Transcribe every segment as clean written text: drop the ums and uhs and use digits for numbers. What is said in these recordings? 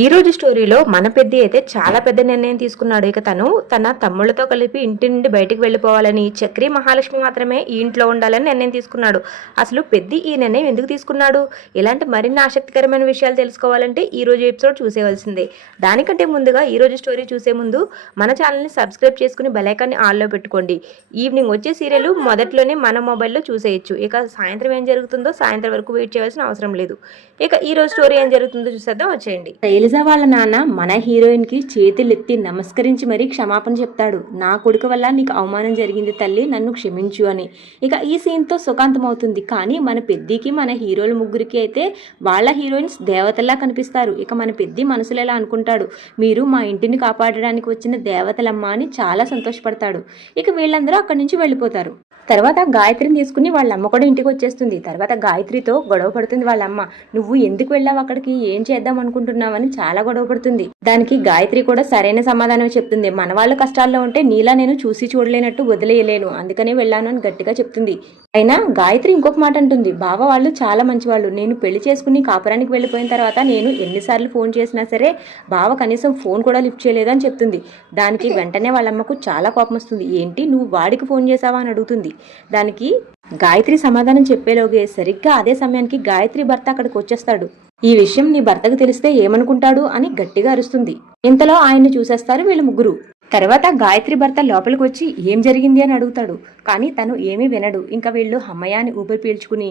ఈ రోజు స్టోరీలో మన పెద్ది అయితే చాలా పెద్ద నిర్ణయం తీసుకున్నాడు. ఇక తను తన తమ్ముళ్ళతో కలిపి ఇంటి నుండి బయటికి వెళ్ళిపోవాలని, చక్రి మహాలక్ష్మి మాత్రమే ఈ ఇంట్లో ఉండాలని నిర్ణయం తీసుకున్నాడు. అసలు పెద్ది ఈ నిర్ణయం ఎందుకు తీసుకున్నాడు? ఇలాంటి మరిన్ని ఆసక్తికరమైన విషయాలు తెలుసుకోవాలంటే ఈ రోజు ఎపిసోడ్ చూసేవలసిందే. దానికంటే ముందుగా ఈ రోజు స్టోరీ చూసే ముందు మన ఛానల్ని సబ్స్క్రైబ్ చేసుకుని బెల్ ఐకాన్ని ఆన్లో పెట్టుకోండి. ఈవినింగ్ వచ్చే సీరియల్ మొదట్లోనే మన మొబైల్లో చూసేయచ్చు. ఇక సాయంత్రం ఏం జరుగుతుందో సాయంత్రం వరకు వెయిట్ చేయాల్సిన అవసరం లేదు. ఇక ఈ రోజు స్టోరీ ఏం జరుగుతుందో చూసేద్దాం, వచ్చేయండి. శైలజ వాళ్ళ నాన్న మన హీరోయిన్ కి చేతులెత్తి నమస్కరించి మరీ క్షమాపణ చెప్తాడు. నా కొడుకు వల్ల నీకు అవమానం జరిగింది తల్లి, నన్ను క్షమించు అని. ఇక ఈ సీన్ తో సుఖాంతం అవుతుంది. కానీ మన పెద్దికి మన హీరోల ముగ్గురికి అయితే వాళ్ళ హీరోయిన్స్ దేవతల్లా కనిపిస్తారు. ఇక మన పెద్ది మనసులో ఎలా అనుకుంటాడు, మీరు మా ఇంటిని కాపాడడానికి వచ్చిన దేవతలమ్మ అని చాలా సంతోషపడతాడు. ఇక వీళ్ళందరూ అక్కడి నుంచి వెళ్ళిపోతారు. తర్వాత గాయత్రిని తీసుకుని వాళ్ళ అమ్మ కూడా ఇంటికి వచ్చేస్తుంది. తర్వాత గాయత్రితో గొడవ పడుతుంది వాళ్ళ అమ్మ. నువ్వు ఎందుకు వెళ్ళావు అక్కడికి, ఏం చేద్దాం అనుకుంటున్నావని చాలా గొడవ పడుతుంది. దానికి గాయత్రి కూడా సరైన సమాధానం చెప్తుంది. మన వాళ్ళ కష్టాల్లో ఉంటే నీలా నేను చూసి చూడలేనట్టు వదిలేయలేను, అందుకనే వెళ్ళాను అని గట్టిగా చెప్తుంది. అయినా గాయత్రి ఇంకొక మాట అంటుంది, బావ వాళ్ళు చాలా మంచివాళ్ళు, నేను పెళ్లి చేసుకుని కాపురానికి వెళ్ళిపోయిన తర్వాత నేను ఎన్నిసార్లు ఫోన్ చేసినా సరే బావ కనీసం ఫోన్ కూడా లిఫ్ట్ చేయలేదని చెప్తుంది. దానికి వెంటనే వాళ్ళమ్మకు చాలా కోపం వస్తుంది. ఏంటి నువ్వు వాడికి ఫోన్ చేసావా అని అడుగుతుంది. దానికి గాయత్రి సమాధానం చెప్పేలోగే సరిగ్గా అదే సమయానికి గాయత్రి భర్త అక్కడికి వచ్చేస్తాడు. ఈ విషయం నీ భర్తకు తెలిస్తే ఏమనుకుంటాడు అని గట్టిగా అరుస్తుంది. ఇంతలో ఆయన్ని చూసేస్తారు వీళ్ళు ముగ్గురు. తర్వాత గాయత్రి భర్త లోపలికి వచ్చి ఏం జరిగింది అని అడుగుతాడు. కానీ తను ఏమీ వినడు. ఇంకా వీళ్ళు హమ్మయాన్ని ఊపిరి పీల్చుకుని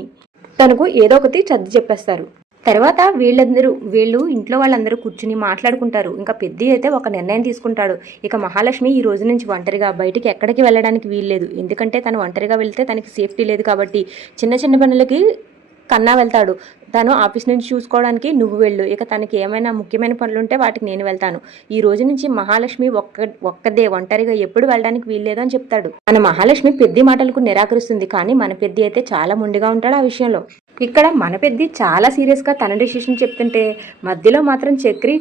తనకు ఏదో ఒకటి సర్ది చెప్పేస్తారు. తర్వాత వీళ్ళు ఇంట్లో వాళ్ళందరూ కూర్చుని మాట్లాడుకుంటారు. ఇంకా పెద్ది అయితే ఒక నిర్ణయం తీసుకుంటాడు. ఇక మహాలక్ష్మి ఈ రోజు నుంచి ఒంటరిగా బయటికి ఎక్కడికి వెళ్ళడానికి వీల్లేదు. ఎందుకంటే తను ఒంటరిగా వెళ్తే తనకి సేఫ్టీ లేదు కాబట్టి చిన్న చిన్న పనులకి కన్నా వెళ్తాడు. తను ఆఫీస్ నుంచి చూసుకోవడానికి నువ్వు వెళ్ళు, ఇక తనకి ఏమైనా ముఖ్యమైన పనులుంటే వాటికి నేను వెళ్తాను. ఈ రోజు నుంచి మహాలక్ష్మి ఒక్కదే ఒంటరిగా ఎప్పుడు వెళ్ళడానికి వీల్లేదు అని చెప్తాడు. మన మహాలక్ష్మి పెద్ది మాటలకు నిరాకరిస్తుంది. కానీ మన పెద్ది అయితే చాలా మొండిగా ఉంటాడు ఆ విషయంలో. ఇక్కడ మన పెద్ది చాలా సీరియస్గా తన డెసిషన్ చెప్తుంటే మధ్యలో మాత్రం చక్రి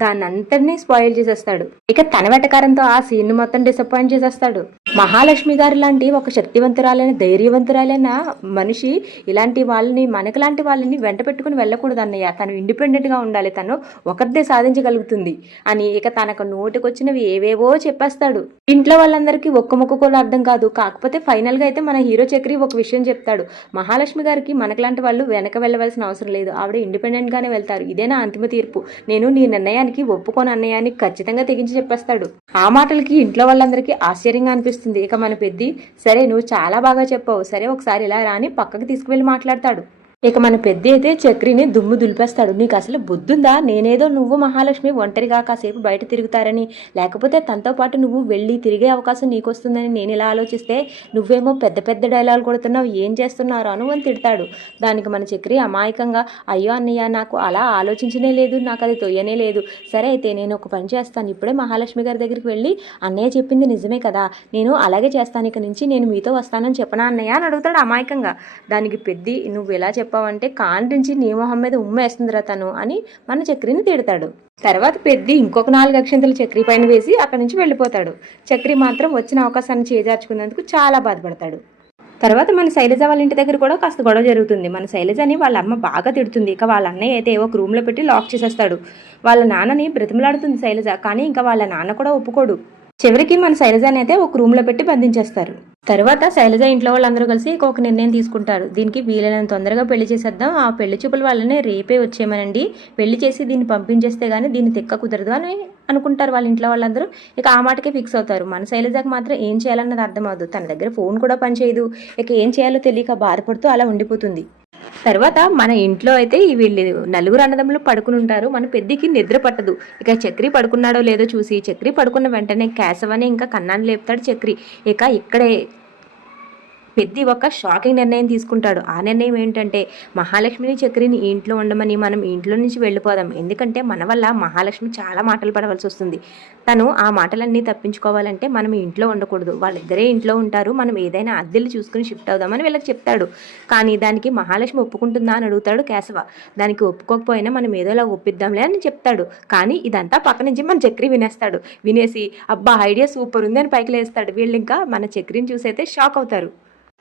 దాన్ని అంతటినీ స్పాయిల్ చేసేస్తాడు. ఇక తన వెటకారంతో ఆ సీన్ మొత్తం డిసప్పాయింట్ చేసేస్తాడు. మహాలక్ష్మి గారు లాంటి ఒక శక్తివంతురాలైన ధైర్యవంతురాలైన మనిషి ఇలాంటి వాళ్ళని మనకులాంటి వాళ్ళని వెంట పెట్టుకుని వెళ్ళకూడదు అన్నయ్య, తను ఇండిపెండెంట్ గా ఉండాలి, తను ఒకరిదే సాధించగలుగుతుంది అని ఇక తనకు నోటికొచ్చినవి ఏవేవో చెప్పేస్తాడు. ఇంట్లో వాళ్ళందరికీ ఒక్క ముక్క కూడా అర్థం కాదు. కాకపోతే ఫైనల్ గా అయితే మన హీరో చక్రి ఒక విషయం చెప్తాడు. మహాలక్ష్మి గారికి మనకులాంటి వాళ్ళు వెనక వెళ్ళవలసిన అవసరం లేదు, ఆవిడ ఇండిపెండెంట్ గానే వెళ్తారు, ఇదే నా అంతిమ తీర్పు, నేను నీ నిర్ణయానికి ఒప్పుకోను అన్నయ్యాన్ని ఖచ్చితంగా తెగించి చెప్పేస్తాడు. ఆ మాటలకి ఇంట్లో వాళ్ళందరికీ ఆశ్చర్యంగా అనిపిస్తుంది. ఇక మన పెద్ది సరే నువ్వు చాలా బాగా చెప్పావు, సరే ఒకసారి ఇలా రాని పక్కకి తీసుకువెళ్ళి మాట్లాడతాడు. ఇక మన పెద్ది అయితే చక్రిని దుమ్ము దులిపేస్తాడు. నీకు అసలు బుద్ధుందా, నేనేదో నువ్వు మహాలక్ష్మి ఒంటరిగా కాసేపు బయట తిరుగుతారని, లేకపోతే తనతో పాటు నువ్వు వెళ్ళి తిరిగే అవకాశం నీకు వస్తుందని నేను ఇలా ఆలోచిస్తే నువ్వేమో పెద్ద పెద్ద డైలాగులు కొడుతున్నావు, ఏం చేస్తున్నారు అను అని తిడతాడు. దానికి మన చక్రి అమాయకంగా అయ్యో అన్నయ్య నాకు అలా ఆలోచించనే లేదు, నాకు అది తొయ్యనే లేదు, సరే అయితే నేను ఒక పని చేస్తాను, ఇప్పుడే మహాలక్ష్మి గారి దగ్గరికి వెళ్ళి అన్నయ్య చెప్పింది నిజమే కదా, నేను అలాగే చేస్తాను, ఇక నుంచి నేను మీతో వస్తానని చెప్పనా అన్నయ్య అని అడుగుతాడు అమాయకంగా. దానికి పెద్ది నువ్వు ఎలా చెప్పావంటే కాండ్రించి నీ మొహం మీద ఉమ్మేస్తుందిరా తను అని మన చక్రిని తిడతాడు. తర్వాత పెద్ది ఇంకొక 4 అక్షంతలు చక్రి పైన వేసి అక్కడి నుంచి వెళ్ళిపోతాడు. చక్రి మాత్రం వచ్చిన అవకాశాన్ని చేజార్చుకున్నందుకు చాలా బాధపడతాడు. తర్వాత మన శైలజ వాళ్ళ ఇంటి దగ్గర కూడా కాస్త గొడవ జరుగుతుంది. మన శైలజని వాళ్ళ అమ్మ బాగా తిడుతుంది. ఇక వాళ్ళ అన్నయ్య అయితే ఒక రూమ్లో పెట్టి లాక్ చేసేస్తాడు. వాళ్ళ నాన్నని బ్రతిమలాడుతుంది శైలజ, కానీ ఇంకా వాళ్ళ నాన్న కూడా ఒప్పుకోడు. చివరికి మన శైలజని అయితే ఒక రూమ్లో పెట్టి బంధించేస్తారు. తర్వాత శైలజ ఇంట్లో వాళ్ళందరూ కలిసి ఒక నిర్ణయం తీసుకుంటారు. దీనికి వీలైనంత తొందరగా పెళ్లి చేసేద్దాం, ఆ పెళ్లి చూపుల వాళ్ళని రేపే వచ్చేయమనండి, పెళ్లి చేసి దీన్ని పంపించేస్తే గానీ దీన్ని తెక్క కుదరదు అని అనుకుంటారు వాళ్ళ ఇంట్లో వాళ్ళందరూ. ఇక ఆ మాటకే ఫిక్స్ అవుతారు. మన శైలజకి మాత్రం ఏం చేయాలన్నది అర్థం అవ్వదు. తన దగ్గర ఫోన్ కూడా పనిచేయదు. ఇక ఏం చేయాలో తెలియక బాధపడుతూ అలా ఉండిపోతుంది. తర్వాత మన ఇంట్లో అయితే వీళ్ళు 4 అన్నదమ్ములు పడుకుని ఉంటారు. మన పెద్దికి నిద్ర పట్టదు. ఇక చక్రి పడుకున్నాడో లేదో చూసి చక్రి పడుకున్న వెంటనే కేశవని ఇంకా కన్నాన్ని లేపుతాడు చక్రి. ఇక ఇక్కడే పెద్ది ఒక షాకింగ్ నిర్ణయం తీసుకుంటాడు. ఆ నిర్ణయం ఏంటంటే మహాలక్ష్మిని చక్రిని ఇంట్లో ఉండమని మనం ఇంట్లో నుంచి వెళ్ళిపోదాం, ఎందుకంటే మన వల్ల మహాలక్ష్మి చాలా మాటలు పడవలసి వస్తుంది, తను ఆ మాటలన్నీ తప్పించుకోవాలంటే మనం ఇంట్లో ఉండకూడదు, వాళ్ళిద్దరే ఇంట్లో ఉంటారు, మనం ఏదైనా అద్దెలు చూసుకుని షిఫ్ట్ అవుదామని వీళ్ళకి చెప్తాడు. కానీ దానికి మహాలక్ష్మి ఒప్పుకుంటుందా అని అడుగుతాడు కేశవ. దానికి ఒప్పుకోకపోయినా మనం ఏదోలా ఒప్పిద్దాంలే అని చెప్తాడు. కానీ ఇదంతా పక్క నుంచి మన చక్రి వినేస్తాడు. వినేసి అబ్బా ఐడియా సూపర్ ఉంది అని పైకి లేస్తాడు. వీళ్ళు ఇంకా మన చక్రిని చూసైతే షాక్ అవుతారు.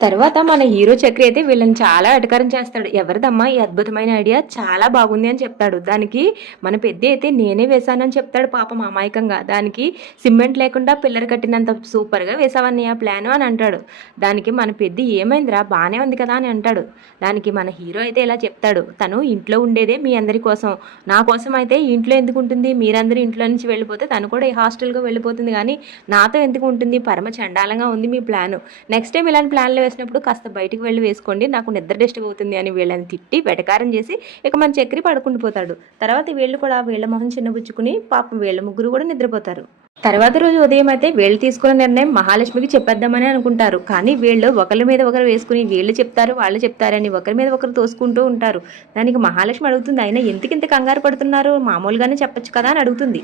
తర్వాత మన హీరో చక్రి అయితే వీళ్ళని చాలా ఎటకారం చేస్తాడు. ఎవరిదమ్మా ఈ అద్భుతమైన ఐడియా, చాలా బాగుంది అని చెప్తాడు. దానికి మన పెద్ది అయితే నేనే వేశానని చెప్తాడు పాపం అమాయకంగా. దానికి సిమెంట్ లేకుండా పిల్లర్ కట్టినంత సూపర్గా వేసావన్నయ్య ప్లాను అని అంటాడు. దానికి మన పెద్ది ఏమైందిరా బాగానే ఉంది కదా అని అంటాడు. దానికి మన హీరో అయితే ఇలా చెప్తాడు, తను ఇంట్లో ఉండేదే మీ అందరి కోసం, నా కోసం అయితే ఇంట్లో ఎందుకు ఉంటుంది, మీరందరూ ఇంట్లో నుంచి వెళ్ళిపోతే తను కూడా ఈ హాస్టల్గా వెళ్ళిపోతుంది, కానీ నాతో ఎందుకు ఉంటుంది, పరమ చండాలంగా ఉంది మీ ప్లాను. నెక్స్ట్ టైం ఇలాంటి ప్లాన్లు వేసినప్పుడు కాస్త బయటికి వెళ్ళి వేసుకోండి, నాకు నిద్ర డిస్టర్బ్ అవుతుంది అని వీళ్ళని తిట్టి వెటకారం చేసి ఇక మన చక్రి పడుకుంటూ పోతాడు. తర్వాత వీళ్ళు కూడా వీళ్ళ మొహం చిన్నబుచ్చుకుని పాపం వీళ్ళ ముగ్గురు కూడా నిద్రపోతారు. తర్వాత రోజు ఉదయం అయితే వీళ్ళు తీసుకున్న నిర్ణయం మహాలక్ష్మికి చెప్పేద్దామని అనుకుంటారు. కానీ వీళ్ళు ఒకరి మీద ఒకరు వేసుకుని వీళ్ళు చెప్తారు వాళ్ళు చెప్తారని ఒకరి మీద ఒకరు తోసుకుంటూ ఉంటారు. దానికి మహాలక్ష్మి అడుగుతుంది, అయినా ఎందుకింత కంగారు పడుతున్నారు, మామూలుగానే చెప్పొచ్చు కదా అని అడుగుతుంది.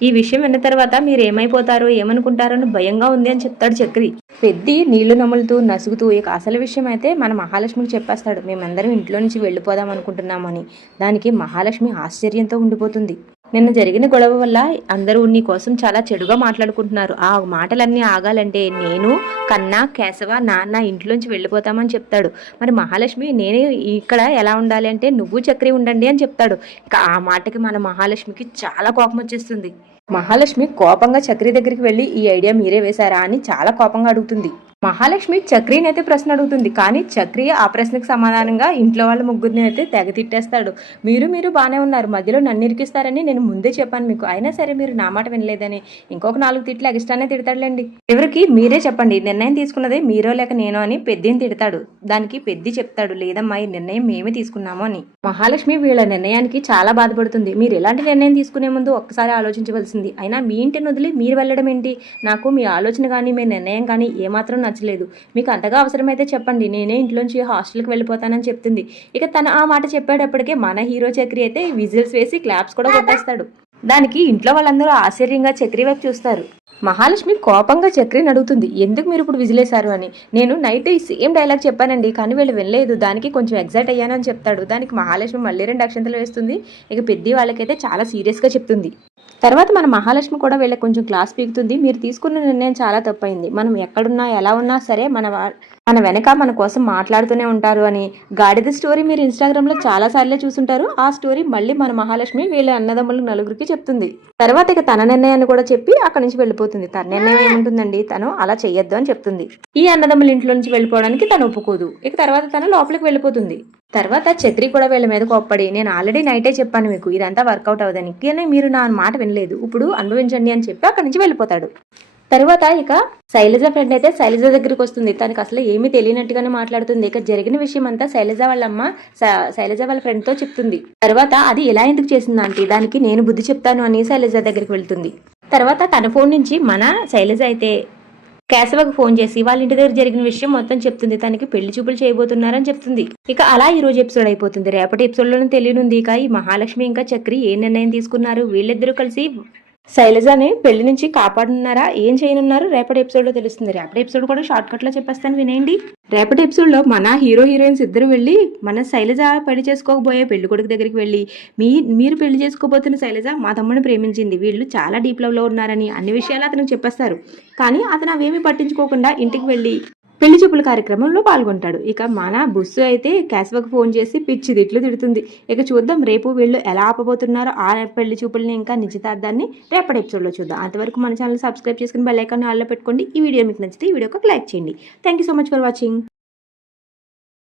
ఈ విషయం విన్న తర్వాత మీరు ఏమైపోతారో ఏమనుకుంటారో అని భయంగా ఉంది అని చెప్తాడు చక్రి. పెద్ది నీళ్లు నములుతూ నసుగుతూ ఇక అసలు విషయం అయితే మన మహాలక్ష్మికి చెప్పేస్తాడు, మేమందరం ఇంట్లో నుంచి వెళ్ళిపోదాం అనుకుంటున్నామని. దానికి మహాలక్ష్మి ఆశ్చర్యంతో ఉండిపోతుంది. నిన్న జరిగిన గొడవ వల్ల అందరూ నీ కోసం చాలా చెడుగా మాట్లాడుకుంటున్నారు, ఆ మాటలన్నీ ఆగాలంటే నేను, కన్నా, కేశవ, నాన్న ఇంట్లోంచి వెళ్ళిపోతామని చెప్తాడు. మరి మహాలక్ష్మి నేను ఇక్కడ ఎలా ఉండాలి అంటే నువ్వు చక్రి ఉండండి అని చెప్తాడు. ఇక ఆ మాటకి మన మహాలక్ష్మికి చాలా కోపం వచ్చేస్తుంది. మహాలక్ష్మి కోపంగా చక్రి దగ్గరికి వెళ్ళి ఈ ఐడియా మీరే వేశారా అని చాలా కోపంగా అడుగుతుంది. మహాలక్ష్మి చక్రిని అయితే ప్రశ్న అడుగుతుంది, కానీ చక్రి ఆ ప్రశ్నకు సమాధానంగా ఇంట్లో వాళ్ళ ముగ్గురిని అయితే తెగ తిట్టేస్తాడు. మీరు బాగానే ఉన్నారు, మధ్యలో నన్ను ఇరికిస్తారని నేను ముందే చెప్పాను మీకు, అయినా సరే మీరు నా మాట వినలేదని ఇంకొక 4 తిట్లు ఎక్స్ట్రానే తిడతాడులేండి. ఎవరికి మీరే చెప్పండి నిర్ణయం తీసుకున్నదే మీరో లేక నేనో అని పెద్దిని తిడతాడు. దానికి పెద్ది చెప్తాడు, లేదమ్మా ఈ నిర్ణయం మేమే తీసుకున్నాము అని. మహాలక్ష్మి వీళ్ళ నిర్ణయానికి చాలా బాధపడుతుంది. మీరు ఎలాంటి నిర్ణయం తీసుకునే ముందు ఒక్కసారి ఆలోచించవలసింది, అయినా మీ ఇంటిని వదిలి మీరు వెళ్ళడం ఏంటి, నాకు మీ ఆలోచన కానీ మీ నిర్ణయం కానీ ఏమాత్రం నచ్చలేదు, మీకు అంతగా అవసరమైతే చెప్పండి, నేనే ఇంట్లోంచి హాస్టల్కి వెళ్ళిపోతానని చెప్తుంది. ఇక తను ఆ మాట చెప్పేటప్పటికే మన హీరో చక్రి అయితే విజిల్స్ వేసి క్లాప్స్ కూడా కొట్టేస్తాడు. దానికి ఇంట్లో వాళ్ళందరూ ఆశ్చర్యంగా చక్రి వైపు చూస్తారు. మహాలక్ష్మి కోపంగా చక్రిని అడుగుతుంది, ఎందుకు మీరు ఇప్పుడు విజిలేశారు అని. నేను నైట్ ఈ సేమ్ డైలాగ్ చెప్పానండి, కానీ వీళ్ళు వినలేదు, దానికి కొంచెం ఎగ్జైట్ అయ్యాను అని చెప్తాడు. దానికి మహాలక్ష్మి మళ్ళీ 2 అక్షంతలు వేస్తుంది. ఇక పెద్ద వాళ్ళకైతే చాలా సీరియస్గా చెప్తుంది. తర్వాత మన మహాలక్ష్మి కూడా వీళ్ళకి కొంచెం క్లాస్ పీకుతుంది. మీరు తీసుకున్న నిర్ణయం చాలా తప్పైంది, మనం ఎక్కడున్నా ఎలా ఉన్నా సరే మన వెనక మన కోసం మాట్లాడుతూనే ఉంటారు అని. గాడిద స్టోరీ మీరు ఇన్స్టాగ్రామ్లో చాలా సార్లే చూసుంటారు. ఆ స్టోరీ మళ్ళీ మన మహాలక్ష్మి వీళ్ళ అన్నదమ్ములు నలుగురికి చెప్తుంది. తర్వాత ఇక తన నిర్ణయాన్ని కూడా చెప్పి అక్కడి నుంచి వెళ్ళిపోతుంది. తన నిర్ణయం ఏముంటుందండి, తను అలా చెయ్యొద్దు అని చెప్తుంది. ఈ అన్నదమ్ముల ఇంట్లో నుంచి వెళ్ళిపోవడానికి తను ఒప్పుకోదు. ఇక తర్వాత తను లోపలికి వెళ్ళిపోతుంది. తర్వాత చక్రి కూడా వీళ్ళ మీద కోప్పడి, నేను ఆల్రెడీ నైటే చెప్పాను మీకు ఇదంతా వర్కౌట్ అవ్వదని, కానీ మీరు నా మాట వినలేదు, ఇప్పుడు అనుభవించండి అని చెప్పి అక్కడి నుంచి వెళ్ళిపోతాడు. తర్వాత ఇక శైలజ ఫ్రెండ్ అయితే శైలజ దగ్గరికి వస్తుంది. తనకు అసలు ఏమీ తెలియనట్టుగానే మాట్లాడుతుంది. ఇక జరిగిన విషయం అంతా శైలజ వాళ్ళ అమ్మ శైలజ వాళ్ళ ఫ్రెండ్ తో చెప్తుంది. తర్వాత అది ఎలా ఎందుకు చేసింది ఆంటీ, దానికి నేను బుద్ధి చెప్తాను అని శైలజ దగ్గరికి వెళ్తుంది. తర్వాత తన ఫోన్ నుంచి మన శైలజ అయితే కేశవకు ఫోన్ చేసి వాళ్ళ ఇంటి దగ్గర జరిగిన విషయం మొత్తం చెప్తుంది. తనకి పెళ్లి చూపులు చేయబోతున్నారని చెప్తుంది. ఇక అలా ఈ రోజు ఎపిసోడ్ అయిపోతుంది. రేపటి ఎపిసోడ్లోనే తెలియనుంది ఇక ఈ మహాలక్ష్మి ఇంకా చక్రి ఏ నిర్ణయం తీసుకున్నారు, వీళ్ళిద్దరూ కలిసి శైలజని పెళ్లి నుంచి కాపాడున్నారా, ఏం చేయనున్నారు రేపటి ఎపిసోడ్లో తెలుస్తుంది. రేపటి ఎపిసోడ్ కూడా షార్ట్ కట్లో చెప్పేస్తాను వినేయండి. రేపటి ఎపిసోడ్లో మన హీరో హీరోయిన్స్ ఇద్దరు వెళ్ళి మన శైలజ పెళ్లి చేసుకోకపోయే పెళ్లి కొడుకు దగ్గరికి వెళ్ళి మీరు పెళ్లి చేసుకోబోతున్న శైలజ మా తమ్ముడిని ప్రేమించింది, వీళ్ళు చాలా డీప్ లవ్లో ఉన్నారని అన్ని విషయాలు అతనికి చెప్పేస్తారు. కానీ అతను అవేమీ పట్టించుకోకుండా ఇంటికి వెళ్ళి పెళ్లి చూపుల కార్యక్రమంలో పాల్గొంటాడు. ఇక మన బుస్సు అయితే కేశవకు ఫోన్ చేసి పిచ్చి తిట్లు తిడుతుంది. ఇక చూద్దాం రేపు వీళ్ళు ఎలా ఆపబోతున్నారో ఆ పెళ్లి చూపుల్ని ఇంకా నిశ్చితార్థాన్ని రేపటి ఎపిసోడ్లో చూద్దాం. అంతవరకు మన ఛానల్ సబ్స్క్రైబ్ చేసుకుని బెల్ ఐకాన్ ఆల్లో పెట్టుకోండి. ఈ వీడియో మీకు నచ్చితే ఈ వీడియోకి లైక్ చేయండి. Thank you so much for watching.